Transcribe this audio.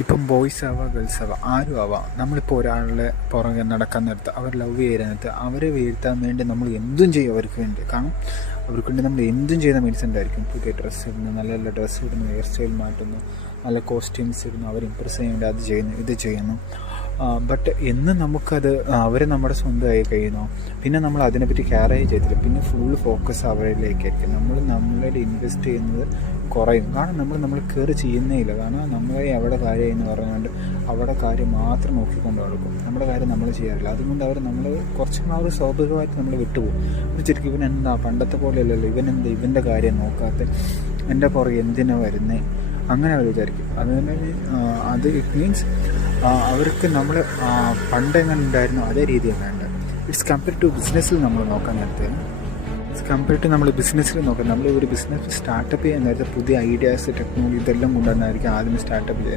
ഇപ്പം ബോയ്സ് ആവാം ഗേൾസ് ആവാം ആരും ആവാം, നമ്മളിപ്പോൾ ഒരാളുടെ പുറകെ നടക്കാൻ നേരത്ത് അവർ ലവ് ചെയ്യാനകത്ത് അവരെ വീഴ്ത്താൻ വേണ്ടി നമ്മൾ എന്തും ചെയ്യും അവർക്ക് വേണ്ടി. കാരണം അവർക്ക് വേണ്ടി നമ്മൾ എന്തും ചെയ്യുന്ന മീൻസുണ്ടായിരിക്കും. പുതിയ ഡ്രസ്സ് ഇടുന്നു, നല്ല നല്ല ഡ്രസ്സ് ഇടുന്നു, ഹെയർ സ്റ്റൈൽ മാറ്റുന്നു, നല്ല കോസ്റ്റ്യൂംസ് ഇടുന്നു, അവർ ഇമ്പ്രസ് ചെയ്യാൻ വേണ്ടി അത് ചെയ്യുന്നു ഇത് ചെയ്യുന്നു. ബട്ട് എന്ന് നമുക്കത് അവർ നമ്മുടെ സ്വന്തമായി കഴിയുന്നു, പിന്നെ നമ്മൾ അതിനെപ്പറ്റി കെയറേ ചെയ്തില്ല. പിന്നെ ഫുൾ ഫോക്കസ് അവരിലേക്കായിരിക്കും. നമ്മളിൽ ഇൻവെസ്റ്റ് ചെയ്യുന്നത് കുറയും. കാരണം നമ്മൾ കയറി ചെയ്യുന്നേ ഇല്ല. കാരണം നമ്മളെ അവിടെ കാര്യം എന്ന് പറഞ്ഞുകൊണ്ട് അവിടെ കാര്യം മാത്രം നോക്കിക്കൊണ്ട് നടക്കും. നമ്മുടെ കാര്യം നമ്മൾ ചെയ്യാറില്ല. അതുകൊണ്ട് നമ്മൾ കുറച്ച് നാൾ സ്വാഭാവികമായിട്ട് നമ്മൾ വിട്ടുപോകും. ശരിക്കും ഇവനെന്താ പണ്ടത്തെ പോലെയല്ലല്ലോ, ഇവൻ്റെ കാര്യം നോക്കാത്ത, എൻ്റെ പുറകെ എന്തിനാ വരുന്നേ, അങ്ങനെ അവർ വിചാരിക്കും. അതുകൊണ്ട് അത് ഇറ്റ് മീൻസ് അവർക്ക് നമ്മൾ പണ്ടെങ്ങനെ ഉണ്ടായിരുന്നു അതേ രീതിയാണ് വേണ്ടത്. ഇറ്റ്സ് കമ്പയർ ടു ബിസിനസ്സിൽ നമ്മൾ നോക്കാൻ നേരത്തെ, ഇറ്റ്സ് കമ്പയർ ടു നമ്മൾ ബിസിനസ്സിൽ നോക്കാം. നമ്മൾ ഒരു ബിസിനസ് സ്റ്റാർട്ടപ്പ് ചെയ്യാൻ നേരത്തെ പുതിയ ഐഡിയാസ്, ടെക്നോളജി ഇതെല്ലാം കൊണ്ടുവന്നായിരിക്കും ആദ്യം സ്റ്റാർട്ടപ്പ് ചെയ്യുന്നത്.